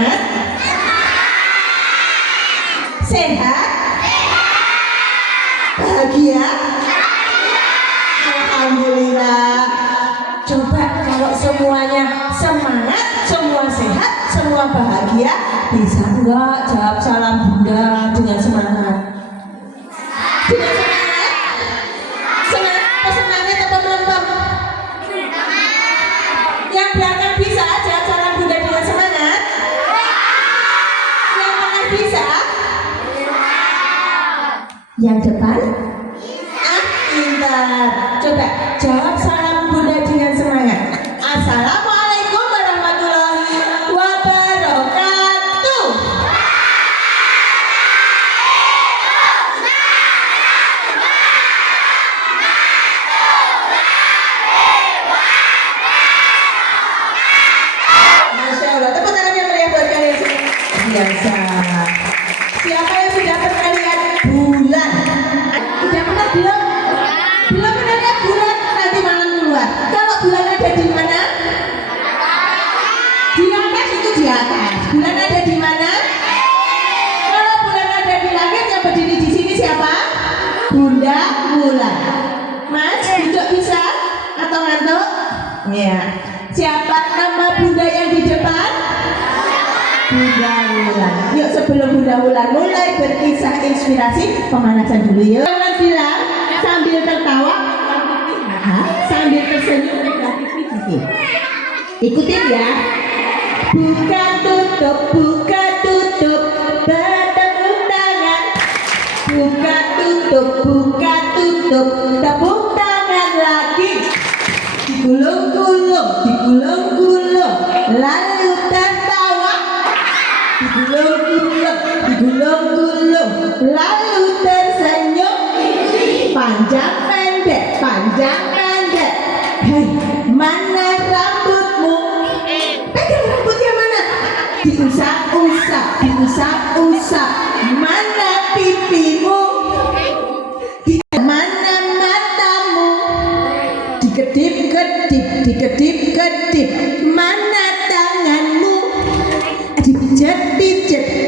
semangat? Sehat? Bahagia? Alhamdulillah. Coba kalau semuanya semangat, semua sehat, semua bahagia, bisa enggak jawab salam Bunda dengan semangat? Dengan semangat? Semangat apa semangat apa melempem? Yang belakang bisa jawab salam Bunda dengan semangat? Yang tengah bisa? Yang depan? Pintar. Coba jawab salam Bunda dengan semangat. Assalamualaikum warahmatullahi wabarakatuh. Masya Allah. Tepuk tangan yang meriah buat kalian semua. Biasa. Siapa yang sudah pernah lihat bulan? Udah pernah belum? Belum pernah lihat bulan, nanti malam keluar. Kalau bulan ada di mana? Di atas itu di atas. Bulan ada di mana? Kalau bulan ada di langit, yang berdiri di sini siapa? Bunda Bulan. Mas, duduk bisa? Atau ngantuk? Ya. Siapa nama Bunda yang di depan? Bunda Bulan. Yuk sebelum Bunda Bulan mulai berkisah inspirasi, pemanasan dulu yuk. Jangan bilang sambil tertawa, sambil tersenyum, ikutin ya. Buka tutup, bertepuk tangan. Buka tutup, tepuk tangan lagi. Digulung-gulung, lalu tertawa. Digulung-gulung, lalu tersenyum. Panjang pendek. Hei, mana rambutmu? Pegang rambutnya mana? Diusap. Mana pipimu? Mana matamu? Dikedip. Mana tanganmu?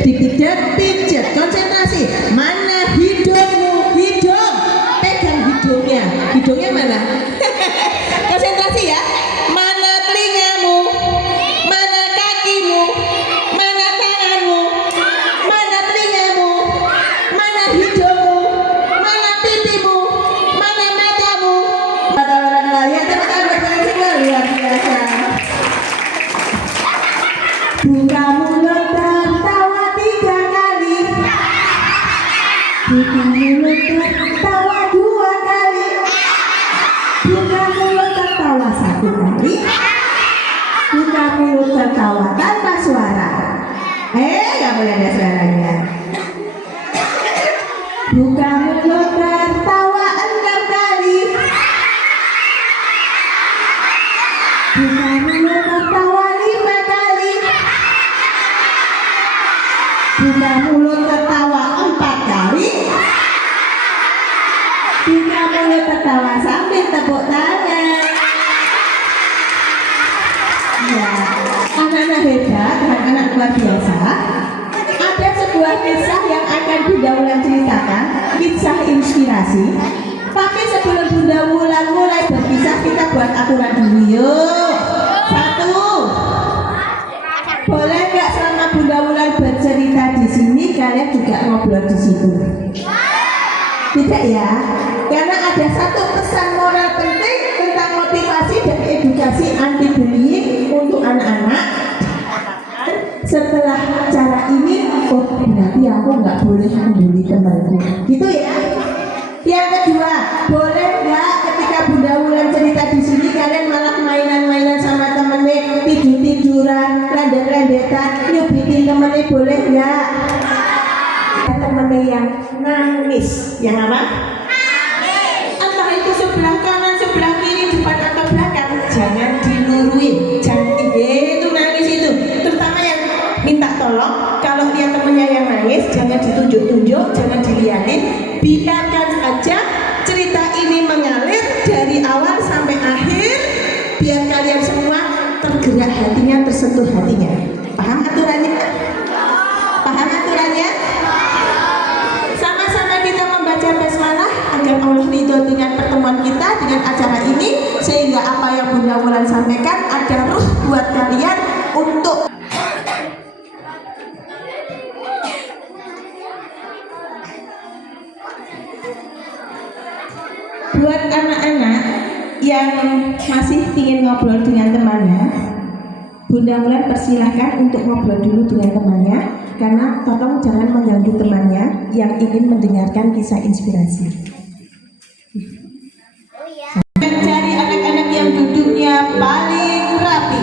Dipijat. Konsentrasi. Mana hidungmu? Pegang hidungnya. Hidungnya mana? Konsentrasi ya. Mana telingamu? Mana kakimu? Mana tanganmu? Mana telingamu? Mana hidungmu? Mana pipimu? Mana matamu? Kata orang lain, teman-teman semua luar biasa. Buka mulut tertawa 3 kali. Buka mulut tertawa 2 kali. Buka mulut tertawa 1 kali. Buka mulut tertawa tanpa suara. Gak boleh ada suaranya. Buka mulut tertawa 6 kali. Buka mulut tertawa 5 kali. Buka mulut tertawa 4 kali. Buka mulut tertawa sambil tepuk tangan. Ya, anak-anak hebat, anak-anak luar biasa. Ada sebuah kisah yang akan Bunda Wulan ceritakan, kisah inspirasi. Tapi sebelum Bunda Wulan mulai berkisah, kita buat aturan dulu yuk. 1. Boleh nggak selama Bunda Wulan bercerita di sini, kalian juga ngobrol di situ? Tidak ya? Karena ada satu pesan moral penting tentang motivasi dan edukasi anti bullying untuk anak-anak. Setelah acara ini, oh berarti aku nggak boleh membuli temanku, gitu ya. Yang kedua, boleh nggak ketika Bunda Wulan cerita di sini kalian malah mainan-mainan sama temennya, tidur-tiduran, rendet-rendetan, nyubitin temennya, boleh nggak? Temennya yang nangis, yang apa? Entah itu sebelah kanan, sebelah kiri, depan atau belakang, jangan diluruin, jangan itu nangis itu. Terutama yang minta tolong, kalau dia temennya yang nangis, jangan ditunjuk-tunjuk, jangan dilihatin, biarkan aja cerita ini mengalir dari awal sampai akhir, biar kalian semua tergerak hatinya, tersentuh hatinya. Paham aturannya? pertemuan kita dengan acara ini, sehingga apa yang Bunda Wulan sampaikan ada ruh buat kalian untuk buat anak-anak yang masih ingin ngobrol dengan temannya. Bunda Wulan persilahkan untuk ngobrol dulu dengan temannya, karena tolong jangan mengganggu temannya yang ingin mendengarkan kisah inspirasi. Mencari anak-anak yang duduknya paling rapi.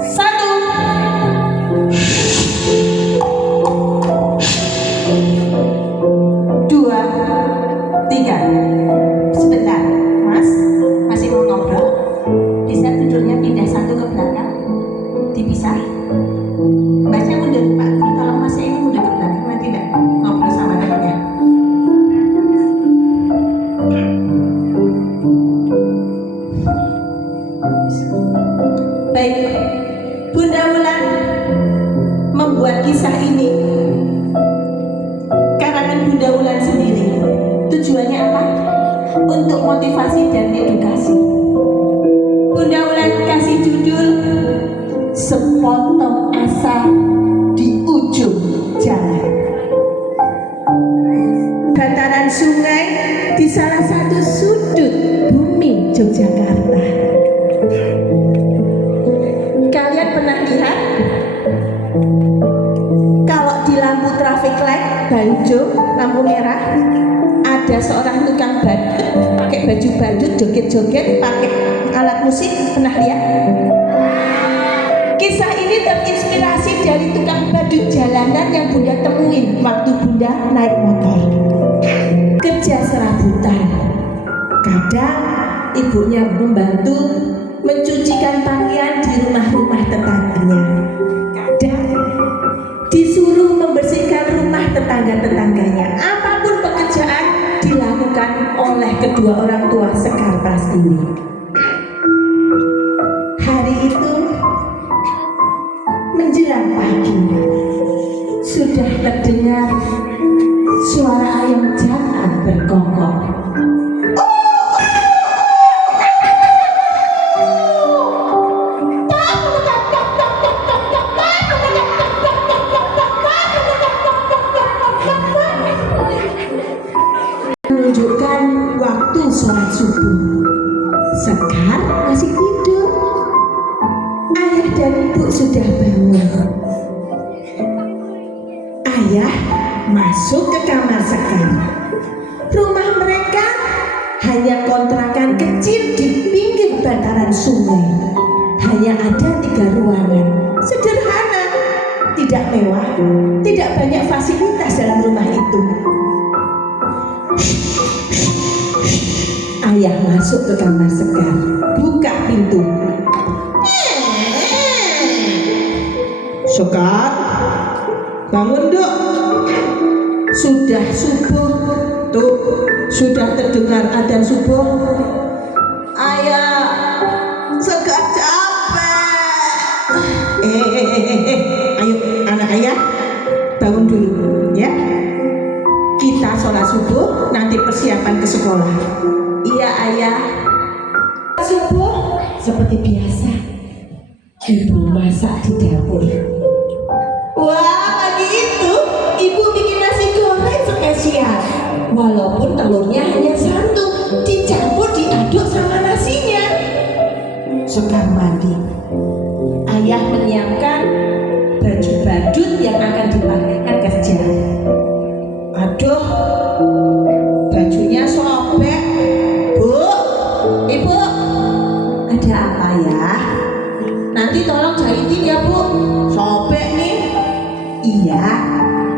1, 2, 3. Sebentar, Mas, masih mau ngobrol? Bisa duduknya pindah satu ke belakang, dipisah. Mbaknya mundur, Pak. Tolong Mas ini mundur ke belakang, nanti tidak ngobrol sama temannya. Baik, Bunda Wulan membuat kisah ini karangan Bunda Wulan sendiri. Tujuannya apa? Untuk motivasi dan edukasi. Bunda Wulan kasih judul Sepotong Asa di Ujung Jalan. Bantaran sungai di salah satu sudut bumi Yogyakarta. Kalian pernah lihat kalau di lampu traffic light hijau, lampu merah, ada seorang tukang badut pakai baju badut, joget-joget, pakai alat musik? Pernah lihat? Kisah ini terinspirasi dari tukang badut jalanan yang Bunda temuin waktu Bunda naik motor. Kerja serabutan. Kadang ibunya membantu mencucikan pakaian di rumah-rumah tetangganya. Kadang disuruh membersihkan rumah tetangga-tetangganya. Apapun pekerjaan dilakukan oleh kedua orang tua Sekar Prastini. Hari itu menjelang pagi, sudah terdengar suara ayam jantan berkokok. Menunjukkan waktu sholat subuh. Sekar masih tidur. Ayah dan ibu sudah bangun. Ayah masuk ke kamar Sekar. Rumah mereka hanya kontrakan kecil di pinggir bantaran sungai. Hanya ada 3 ruangan, sederhana, tidak mewah, tidak banyak fasilitas dalam rumah itu. Ayah masuk ke kamar Sekar, buka pintu. Sekar, bangun dok. Sudah subuh, tuh sudah terdengar adzan subuh. Ayah, Sekar capek. Ayo anak ayah, bangun dulu ya. Kita sholat subuh, nanti persiapan ke sekolah. Iya ayah. Subuh seperti biasa, ibu masak di dapur. Wah, pagi itu ibu bikin nasi goreng spesial. Walaupun telurnya hanya 1, dicampur diaduk sama nasinya. Sekar mandi. Ayah menyiapkan baju badut yang akan dipakaikan kerja. Aduh, bajunya sobek. Bu, ibu, ada apa ya? Nanti tolong jahitin ya bu, sobek nih. Iya,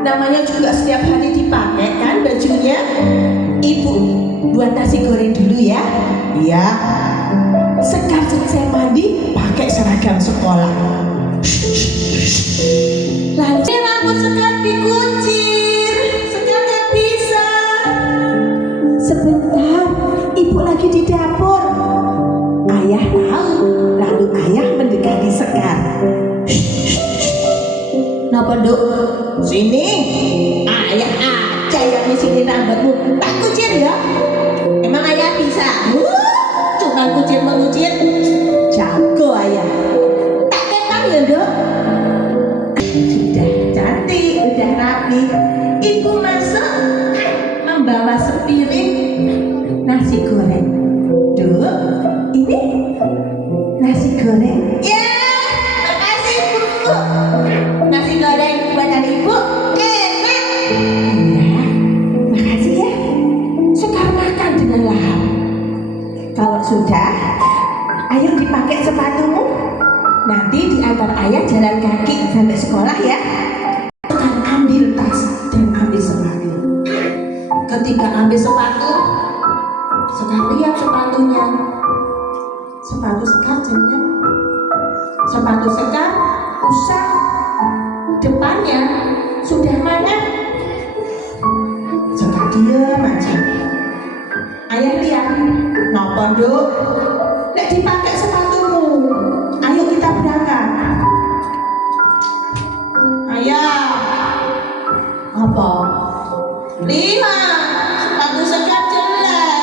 namanya juga setiap hari dipakai kan bajunya. Ibu buat nasi goreng dulu ya. Iya. Sekar selesai mandi, pakai seragam sekolah. Lalu rambut Sekar dikuncir. Sekar gak bisa. Sebentar, ibu lagi di dapur. Ayah tahu, lalu ayah mendekati Sekar. Napa duk? Sini, ayah aja yang nyisirin rambutmu. Tak kucir ya. Emang ayah bisa? Cuma kucir mengucir. Jago ayah. Tak ketang ya dok. Sudah cantik, udah rapi. Ibu masuk membawa sepiring nasi goreng. Dok, ini nasi goreng. Ya, makasih bu. Nasi goreng buatan ibu enak. Ya, makasih ya. Sekarang makan dengan lahap. Kalau sudah, ayo dipakai sepatumu. Nanti diantar ayah jalan kaki sampai sekolah ya. Sekarang ambil tas dan ambil sepatu. Ketika ambil sepatu, sekarang lihat sepatunya. Sepatu Sekar jangan. Sepatu Sekar usah. Depannya sudah mana? Sekar diam aja. Ayah lihat, nopo duk. Nek dipakai sepatumu. Ayo kita berangkat. Ayah. Apa? Lihat, sepatu Sekar jelek.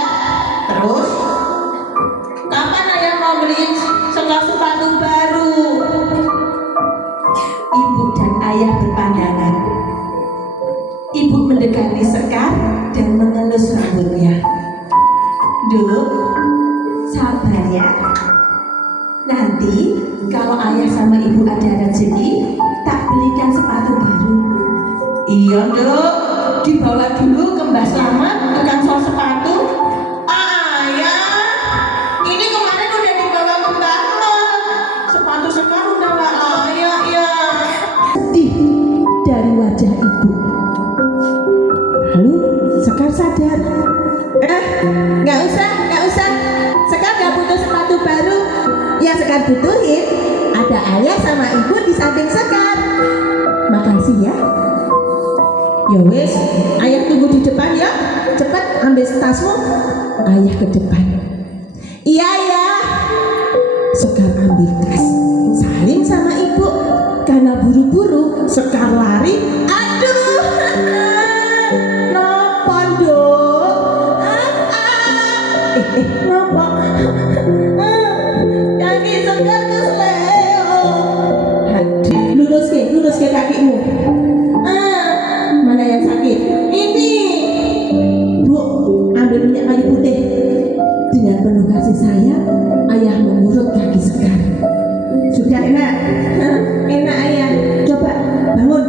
Terus? Kapan ayah mau beliin Sekar sepatu baru? Ibu dan ayah berpandangan. Ibu mendekati Sekar dan mengelus rambutnya. Duk, sabar ya. Nanti kalau ayah sama ibu ada rezeki, tak belikan sepatu baru. Iya duk, dibawa dulu ke Mbah Slamet ke kansor sepatu. Ayah, ini kemarin udah dibawa ke Mbah Mol. Sepatu Sekar udah gak layak ya. Sedih dari wajah ibu. Lalu Sekar sadar. Nggak usah. Sekar nggak butuh sepatu baru. Yang Sekar butuhin ada ayah sama ibu di samping Sekar. Makasih ya. Ya wes, ayah tunggu di depan ya. Cepat ambil tasmu. Ayah ke depan. Iya ya. Sekar ambil tas, saling sama ibu. Karena buru-buru, Sekar lari. Aduh, nopo dok. Nopo. Kaki Sekar kesleo. Lurus ke kakimu. Mana yang sakit? Ini. Bu, ambil minyak kayu putih. Dengan penuh kasih sayang, ayah mengurut kaki Sekar. Sudah enak? Enak ayah. Coba bangun.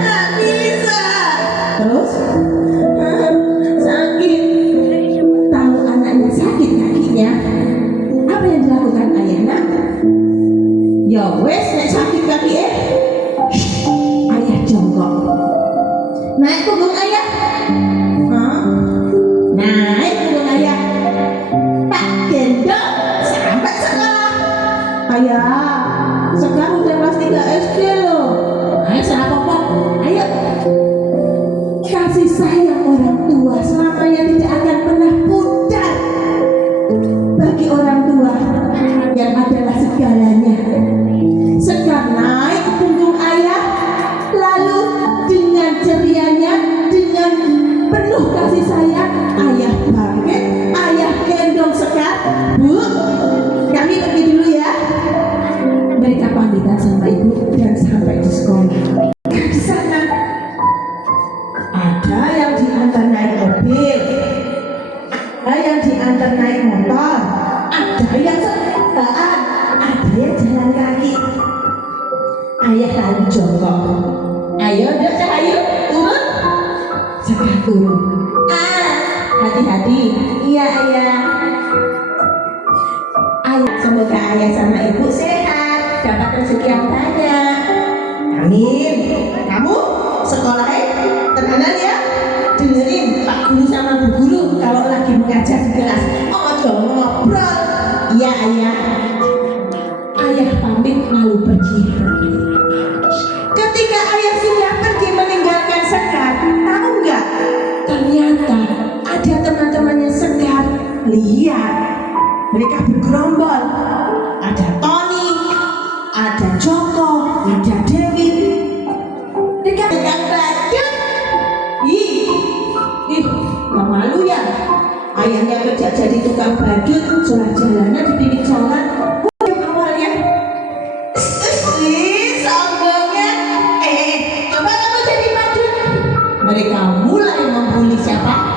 Nggak bisa. Terus? Sakit. Tahu anaknya sakit kakinya. Apa yang dilakukan ayah nak? Ya wes, nek sakit kaki ayah jongkok. Naik punggung ayah. Naik punggung ayah. Tak gendong sampai sekolah. Ayah, Sekar udah kelas 3 SD loh. Ayo apa-apa. Ayo. Kasih sayang orang tua selamanya tidak akan pernah pudar. Bagi orang tua yang adalah segalanya. Sekar naik ke punggung ayah, lalu dengan cerianya, dengan penuh kasih sayang, ayah bangkit, ayah gendong Sekar. Bu, kami pergi dulu ya. Mereka pamitan sama ibu dan sampai di sekolah. Di sana ada yang diantar naik mobil, ada yang diantar naik motor, ada yang sepedaan, ada yang jalan kaki. Ayah lalu jongkok. Ayo dek, ayo turun. Sekar turun. Hati-hati. Iya ayah. Ayah, semoga ayah sama ibu sehat, dapat rezeki yang banyak. Amin. Kamu sekolahnya tenanan ya. Dengerin Pak Guru sama Bu Guru kalau lagi mengajar di kelas. Oh dong ngobrol. Iya ayah. Ayah pamit lalu pergi. Ketika ayah sudah pergi meninggalkan Sekar, tahu nggak? Ternyata ada teman-temannya Sekar. Lihat, mereka bergerombol. Ada Tony, ada Joko, ada Dewi. Mereka pegang badut tukang badut, sholat jalanan di pinggir jalan. Yang awalnya sombongnya. Coba kamu jadi badut. Mereka mulai membuli siapa?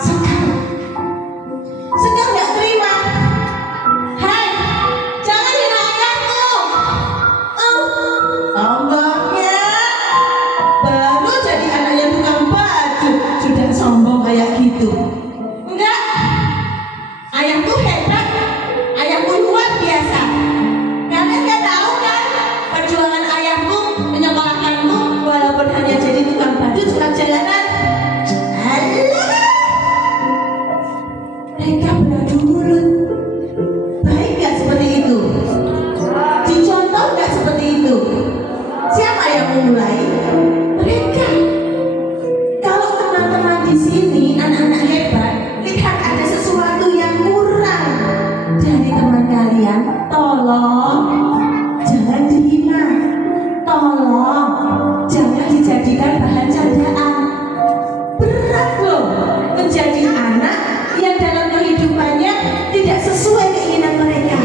Sekar. Sekar nggak terima. Hai, jangan hina ayahku. Sombongnya. Baru jadi anaknya tukang badut sudah sombong kayak gitu. Enggak. Ayahku hebat. Ayahku luar biasa. Kalian nggak tahu kan perjuangan ayahku menyekolahkanku walaupun hanya jadi tukang badut surat jalanan. Alah. Mereka beradu mulut. Baik nggak seperti itu? Dicontoh nggak seperti itu? Siapa yang memulai? Mereka. Kalau teman-teman di sini anak-anak hebat, lihat ada sesuatu yang kurang dari teman kalian, tolong jangan dihina, tolong jangan dijadikan bahan candaan. Berat loh menjadi anak yang dalam kehidupannya tidak sesuai keinginan mereka.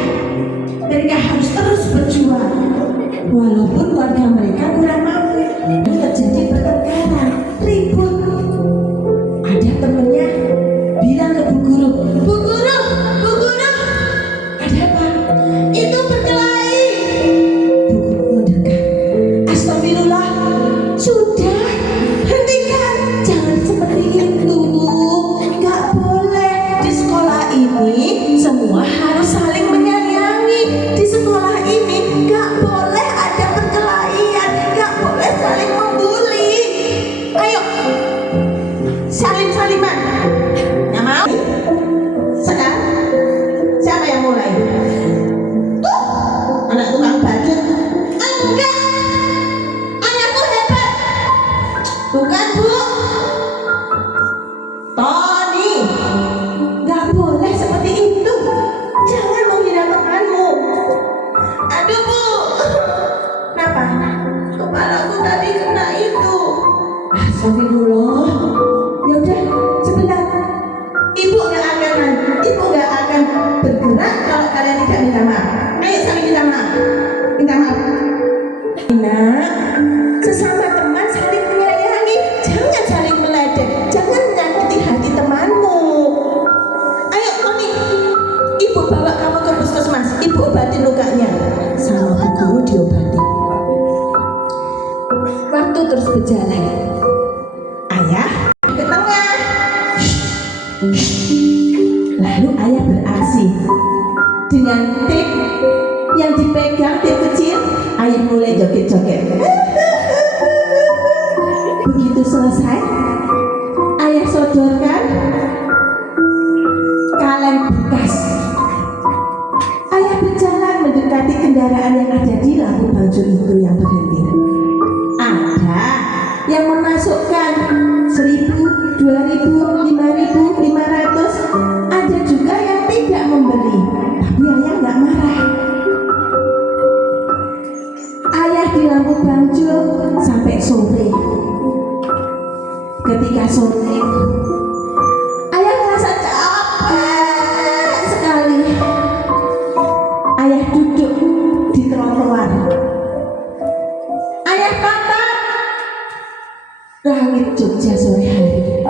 Mereka harus terus berjuang walaupun keluarga mereka kurang mampu. Terjadi pertengkaran, ribut. Ada temennya bilang ke bu guru, bu guru, bu guru, ada apa? Itu berkelahi. Bu guru mendekat. Astagfirullah, sudah hentikan, jangan seperti itu. Nggak boleh di sekolah ini semua harus saling menyayangi. Di sekolah ini nggak boleh ada perkelahian, nggak boleh saling membuli. Ayo salim-saliman. Nggak mau? Sekarang siapa yang mulai? Tuh, anak tukang badut. Enggak, anakku hebat. Bukan bu, Tony. Nggak boleh seperti itu. Jangan menghina temanmu. Aduh bu, kenapa? Kepalaku tadi kena itu. Astagfirullah. Ya udah, sebentar. Ibu nggak akan bergerak kalau kalian tidak minta maaf. Ayo saling minta maaf. Minta maaf. Nak, sesama teman saling menyayangi, jangan saling meledek, jangan menyakiti hati temanmu. Ayo Tony, ibu bawa kamu ke puskesmas, ibu obatin lukanya. Sama bu guru diobati. Waktu terus berjalan. Ayah ke tengah. Lalu ayah beraksi dengan tip yang dipegang, tip kecil. Ayah mulai joget-joget. Begitu selesai, ayah sodorkan kaleng bekas. Ayah berjalan mendekati kendaraan yang ada di lampu baju itu yang berhenti. Ada yang memasukkan 1.000, 2.000, 5.000, 500. Ada juga yang tidak membeli. Tapi ayah nggak marah. Ayah di lampu baju sampai sore. Ketika sore, ayah merasa capek sekali. Ayah duduk di trotoar. Ayah tatap langit Jogja sore hari.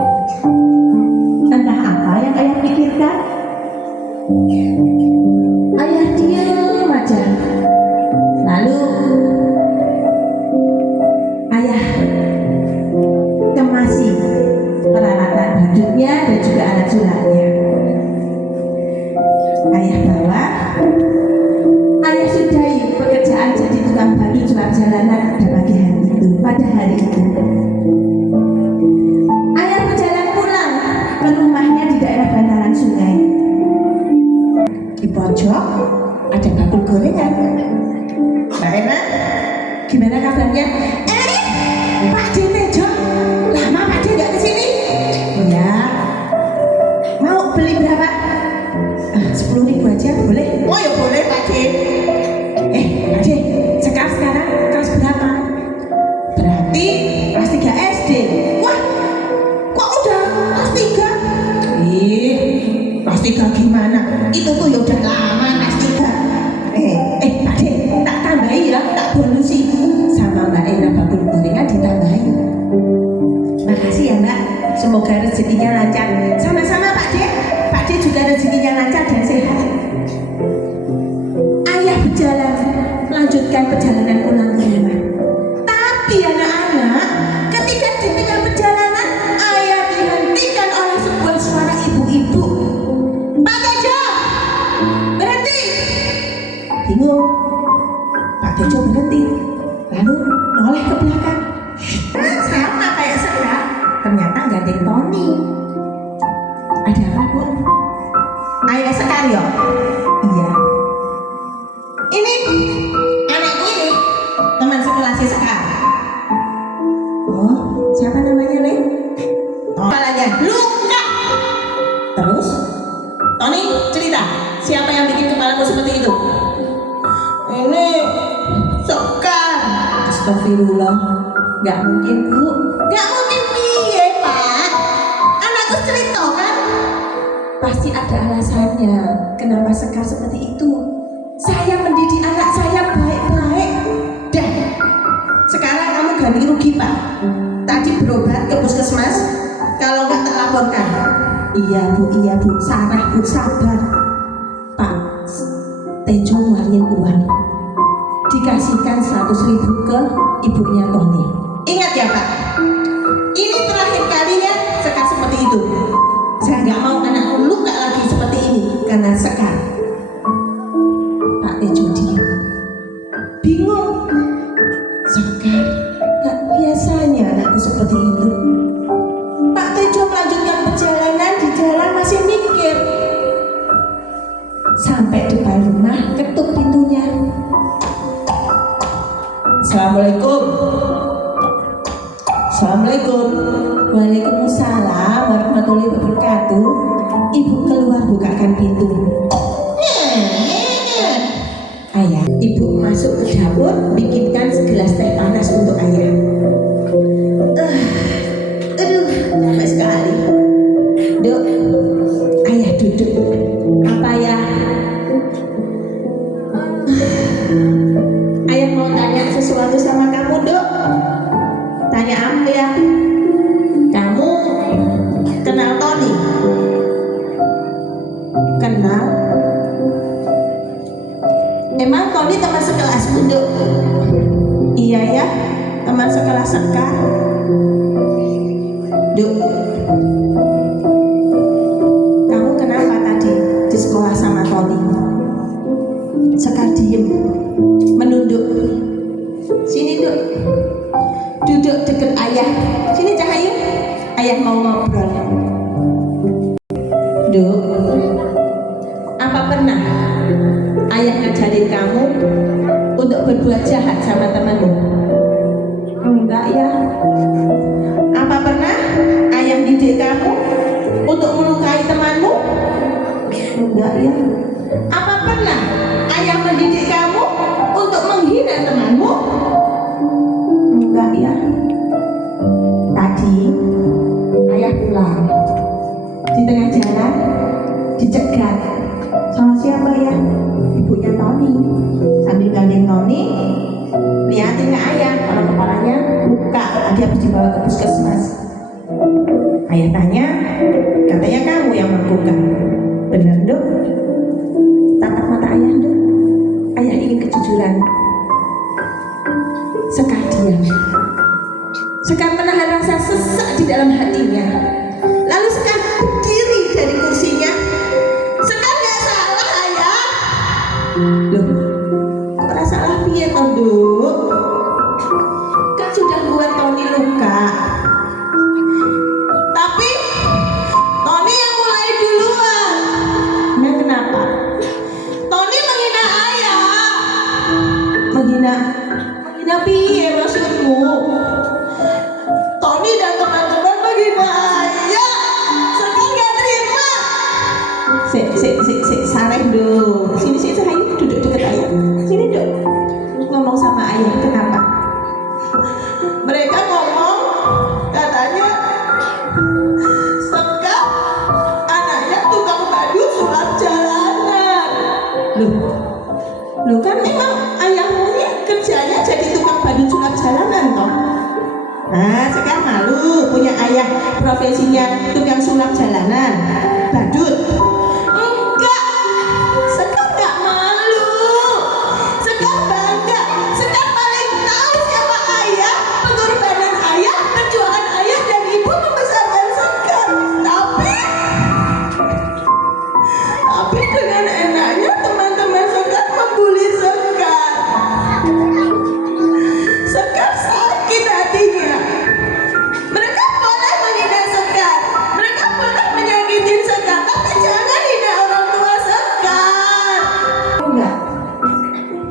Entah apa yang ayah pikirkan. Ayah diam aja. Lalu ayah kemasi peralatan badutnya dan juga alat sulapnya. Ayah bawa. Ayah sudahi pekerjaan jadi tukang badut sulap jalanan pada pagi hari itu. Pada hari itu ayah berjalan pulang ke rumahnya di daerah bantaran sungai. Di pojok ada bakul gorengan. Mbak Ena, gimana kabarnya? Pak D Tejo, lama Pak D nggak kesini? Ya, mau beli berapa? 10.000 aja boleh? Oh ya boleh Pak D. Pak D, sekarang kelas berapa? Berarti kelas 3 SD. Wah, kok udah kelas 3? Kelas 3 gimana? Semoga rezekinya lancar. Sama-sama Pak D. Pak D juga rezekinya lancar dan sehat. Ayah berjalan, melanjutkan perjalanan pulang ke rumah. Tapi anak-anak, ketika di tengah perjalanan, ayah dihentikan oleh sebuah suara ibu-ibu. Pak Tejo, berhenti. Bingung. Pak Tejo berhenti, lalu noleh ke belakang. Sama kayak Sekar, ternyata gandeng Tony. Ada apa, Bu? Ayah Sekar ya? Iya. Ini anakku ini, teman sekelasnya Sekar. Oh, siapa namanya, Neng? Kepalanya luka. Terus, Tony cerita, siapa yang bikin kepalamu seperti itu? Ini Sekar. Astagfirullah. Gak mungkin, Bu. Gak mungkin piye, Pak. Anakku cerita kan? Pasti ada alasannya kenapa Sekar seperti itu. Saya mendidik anak saya baik-baik. Dan sekarang kamu ganti rugi, Pak. Tadi berobat ke puskesmas. Kalau nggak tak laporkan. Iya, Bu. Sabar, Bu, sabar. Pak Tejo ngeluarin uang. Dikasihkan 100.000 ke ibunya Tony. Ingat ya, Pak. Ini terakhir kalinya Sekar seperti itu. Saya nggak mau anakku luka lagi seperti ini karena Sekar. Pak Tejo diam, bingung. Sekar, gak biasanya anakku seperti itu. Pak Tejo melanjutkan perjalanan. Di jalan masih mikir. Sampai depan rumah, ketuk pintunya. Assalamualaikum. Assalamualaikum. Waalaikumsalam warahmatullahi wabarakatuh. Ibu keluar, bukakan pintu. Ayah, ibu masuk ke dapur, bikinkan segelas teh panas untuk ayah. Aduh, capek sekali. Duk, ayah duduk. Apa ya? Ayah mau tanya sesuatu sama kamu, Duk. Tanya apa ya? Kamu kenal Tony? Kenal? Emang Tony teman sekelasmu, Duk? Iya ya, teman sekelas Sekar. Duk, kamu kenapa tadi di sekolah sama Tony? Sekar diem, menunduk. Sini, Duk. Duduk deket ayah. Sini, Cahayu. Ayah mau ngobrol. Duk, apa pernah ayah ngajarin kamu untuk berbuat jahat sama temanmu? Enggak ya. Apa pernah ayah didik kamu untuk melukai temanmu? Enggak ya. Apa pernah ayah mendidik kamu untuk menghina temanmu? Enggak ya. Tadi ayah pulang, di tengah jalan dicegat sama siapa ya? Ibunya Tony. Sambil gandeng Tony, liatin ke ayah kalau kepalanya luka, dia habis dibawa ke puskesmas. Ayah tanya, katanya kamu yang melakukan. Benar, Duk? Tatap mata ayah, Duk. Ayah ingin kejujuran. Sekar diam. Sekar menahan rasa sesak di dalam hatinya. Lalu Sekar berdiri dari kursinya. Sekar gak salah, ayah. Loh, kok rasa salah piye toh, Duk? Kan sudah buat Tony luka. Tapi Tony yang mulai duluan. Nah, kenapa? Tony menghina ayah. Menghina piye maksudmu? Tony dan teman-teman menghina ayah. Sekar gak terima. Sareh dong. Sini Cahayu, duduk dekat ayah. Sini, Duk. Ngomong sama ayah, kenapa? Mereka ngomong, katanya Sekar anaknya tukang baju sulap jalanan. Loh kan memang ayahmu ini kerjanya jadi tukang baju sulap jalanan toh? Nah, sekarang malu punya ayah profesinya tukang sulap jalanan, badut. Enggak, Sekar enggak malu. Sekar bangga. Sekar paling tahu siapa ayah, pengorbanan ayah, perjuangan ayah dan ibu membesarkan Sekar. Tapi dengan enaknya teman-teman Sekar membuli Sekar. Sekar sakit hatinya. Mereka boleh menghina Sekar, mereka boleh menyakiti Sekar, tapi jangan hina orang tua Sekar. Enggak.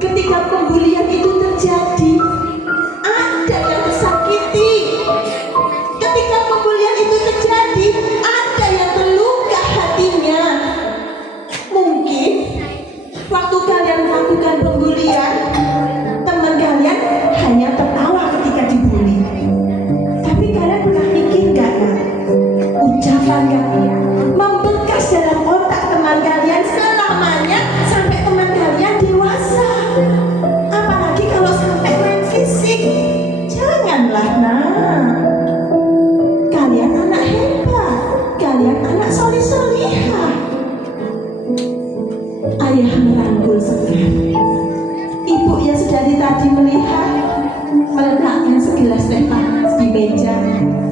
Ketika pembulian itu terjadi, ada yang tersakiti. Ketika pembulian itu terjadi, ada yang terluka hatinya. Mungkin waktu kalian melakukan pembulian, teman kalian hanya tertawa ketika dibully. Tapi kalian pernah mikir gak kan? Ucapan kalian membekas dalam otak teman kalian selamanya sampai teman kalian dewasa. Apalagi kalau sampai main fisik. Janganlah nak. Kalian anak hebat, kalian anak solih-solihah. Ayah merangkul Sekar. Ibu yang sedari tadi melihat meletakkan segelas teh panas di meja,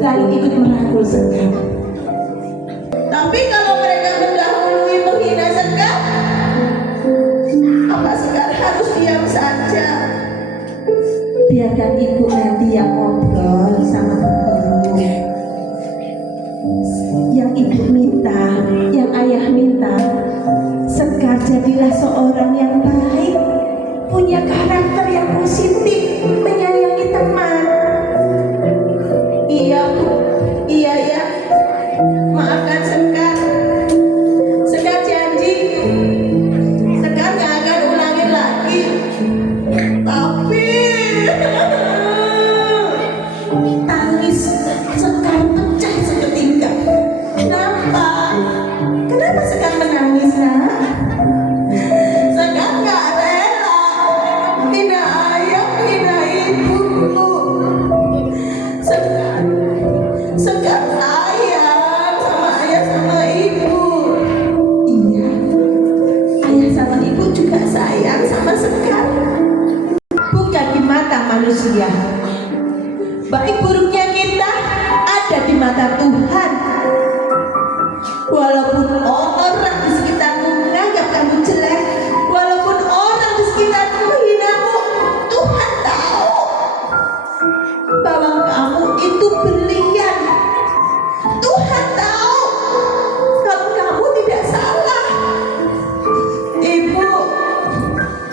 lalu ikut merangkul Sekar. Tapi kalau mereka mendahului menghina Sekar, apa Sekar harus diam saja? Biarkan ibu nanti yang ngobrol sama guru. Yang ibu minta, yang ayah minta, Sekar jadilah seorang yang baik, punya karakter yang positif, menyayangi teman. Iya Bu, iya ya. Maafkan Sekar. Sekar janji, Sekar gak akan ulangin lagi. Tapi tangis Sekar pecah seketika. Kenapa? Kenapa Sekar menangis nak? Sekar gak rela hina ayah, hina ibu. Sekar sayang sama ayah sama ibu. Iya, ayah sama ibu juga sayang sama Sekar. Bukan di mata manusia. Baik buruknya kita ada di mata Tuhan. Walaupun orang di sekitarmu menganggap kamu jelek, walaupun orang di sekitarmu menghinamu, Tuhan tahu bahwa kamu itu berlian. Tuhan tahu kalau kamu tidak salah. Ibu,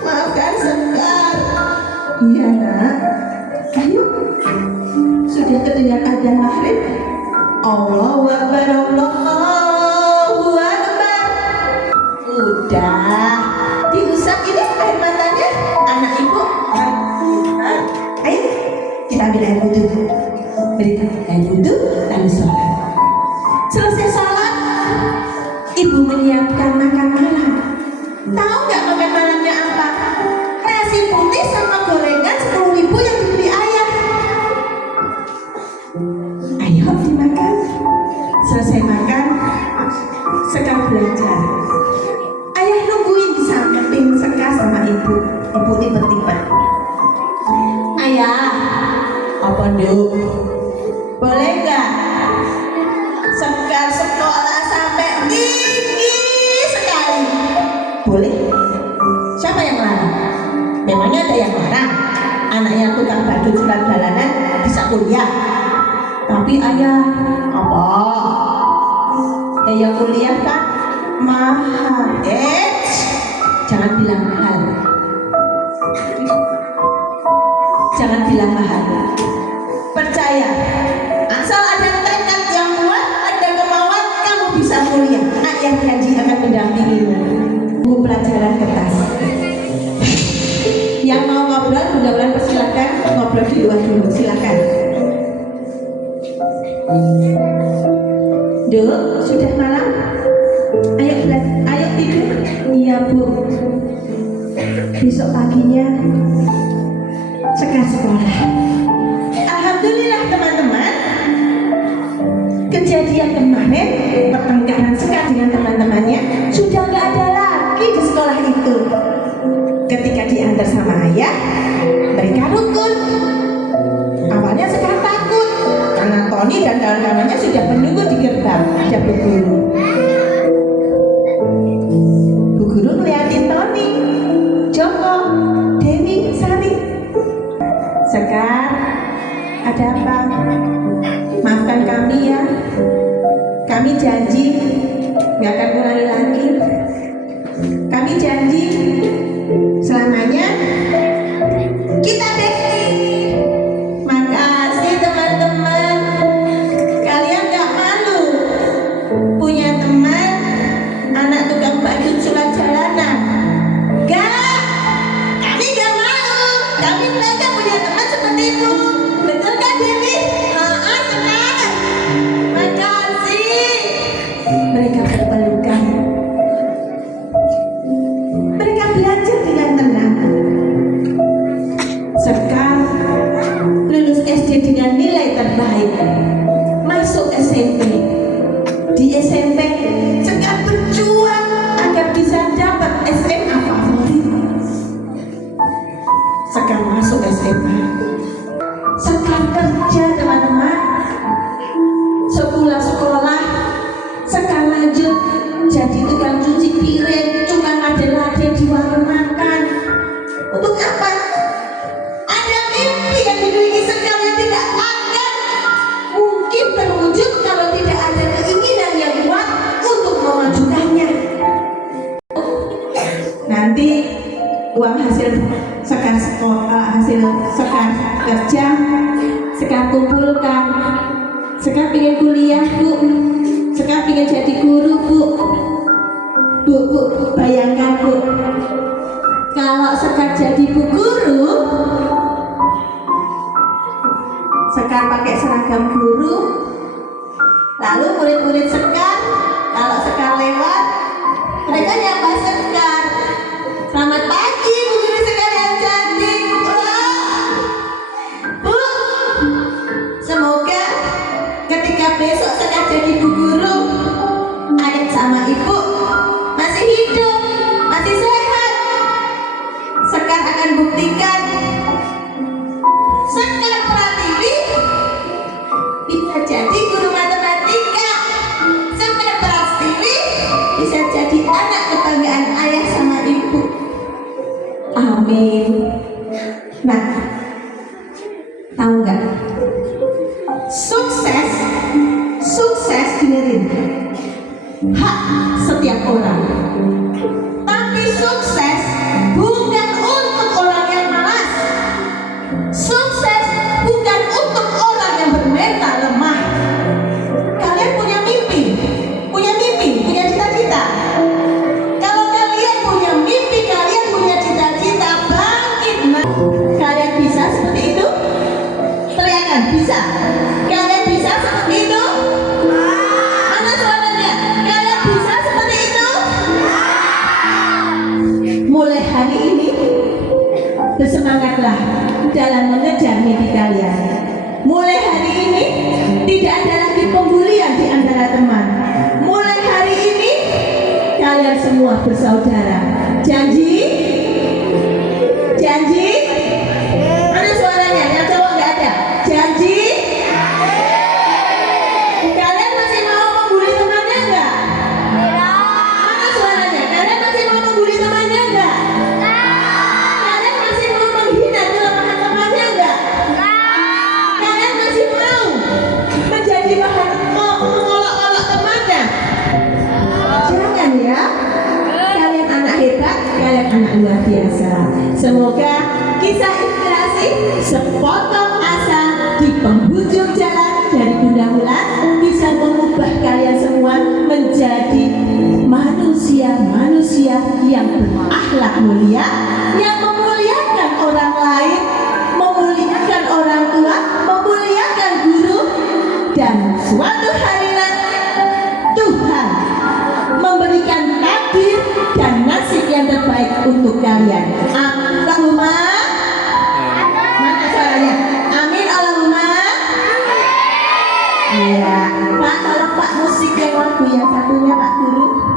maafkan Sekar. Iya nak. Ayo, sudah terdengar adzan maghrib. Allahu Akbar, Allahu Akbar. Udah diusap ini air matanya anak ibu. Ayo kita ambil air wudhu. Berikan air wudhu lalu sholat. Selesai sholat, ibu menyiapkan makan malam. Tahu nggak makan malamnya apa? Nasi putih sama gorengan 10.000 yang dibeli ayah. Ayo dimakan. Selesai makan, Sekar belajar. Ayah nungguin di samping Sekar sama ibu. Ibu tiba-tiba, ayah, apa nduk? Boleh nggak Sekar sekolah sampai tinggi sekali? Boleh. Siapa yang larang? Memangnya ada yang larang? Anaknya tukang badut sulap jalanan bisa kuliah. Tapi ayah, apa? Ayah kuliah kan mahal. Jangan bilang mahal. Jangan bilang mahal. Percaya, asal ada tekad yang kuat, ada kemauan, kamu bisa kuliah. Ayah janji akan mendampingimu. Buku pelajaran kertas. Yang mau ngobrol, mudah-mudahan persilakan ngobrol di luar dulu. Silakan. Duk, sudah malam? Ayo tidur. Iya Bu. Besok paginya Sekar sekolah. Alhamdulillah teman. Kejadian kemarin, pertengkaran Sekar dengan teman-temannya sudah nggak ada lagi di sekolah itu. Ketika diantar sama ayah, mereka rukun. Awalnya Sekar takut karena Tony dan kawan-kawannya sudah menunggu di gerbang. Ada Bu Guru. Bu Guru ngeliatin Tony, Joko, Dewi, Sari. Sekar, ada apa? Maafkan kami ya. Kami janji nggak akan ulangi lagi. Kami janji selamanya kita besti. Makasih teman-teman. Kalian nggak malu punya teman anak tukang badut surat jalanan? Nggak. Kami nggak malu. Kami belajar punya teman seperti itu. Betul kan Dewi? Mereka berpelukan. Mereka belajar dengan tenang. Sekar lulus SD dengan nilai terbaik, masuk SMP. Di SMP Sekar berjuang agar bisa dapat SMA favorit. Sekar masuk SMA. Sekar kerja teman-teman. Sepulang sekolah Sekar lanjut jadi tukang cuci piring, tukang ade-ade di warung makan. Untuk apa? Ada mimpi yang dimiliki Sekar yang tidak akan mungkin terwujud kalau tidak ada keinginan yang kuat untuk memajukannya. Nanti uang hasil Sekar hasil Sekar kerja, Sekar kumpulkan. Sekar pengen kuliah, Bu. Sekar pengen jadi guru, Bu. Bu, bayangkan, Bu. Kalau Sekar jadi Bu Guru, Sekar pakai seragam guru, lalu murid-murid Sekar, kalau Sekar lewat, mereka nyapa Sekar. Selamat pagi, Bu Guru Sekar yang cantik. Bu, semoga ketika besok Sekar jadi Bu Guru, ayah sama ibu masih hidup, masih sehat. Sekar akan buktikan Sekar Pratiwi bisa jadi guru matematika. Sekar Pratiwi bisa jadi anak kebanggaan ayah sama ibu. Amin. Nah, tahu nggak? Sukses dengerin, hak setiap orang. Tapi sukses bukan untuk orang yang malas. Sukses bukan untuk orang yang bermental lemah. Kalian punya mimpi, punya cita-cita. Kalau kalian punya mimpi, kalian punya cita-cita, bangkit. Kalian bisa seperti itu? Teriakan, bisa. Kalian bisa seperti itu? Mana suaranya? Kalian bisa seperti itu? Mulai hari ini bersemangatlah dalam mengejar mimpi kalian. Mulai hari ini tidak ada lagi pembulian di antara teman. Mulai hari ini kalian semua bersaudara. Janji? Janji? Mana suaranya? Yang cowok nggak ada. Janji? Kalian masih mau membuli temannya nggak? Mana suaranya? Kalian masih mau membuli temannya nggak? Kalian masih mau menghina kelemahan temannya nggak? Kalian masih mau menjadi bahan mengolok-olok temannya? Jangan ya. Kalian anak hebat, kalian anak luar biasa. Semoga kisah inspirasi sepotong asa di penghujung jalan dari Bunda Wulan bisa mengubah kalian semua menjadi manusia-manusia yang berakhlak mulia, yang memuliakan orang lain, memuliakan orang tua, memuliakan guru, dan suatu hari nanti Tuhan memberikan takdir dan nasib yang terbaik untuk kalian. Allahumma, mana suaranya? Amin Allahumma. Iya, Pak. Pak musik yang lagu yang satunya Pak Guru.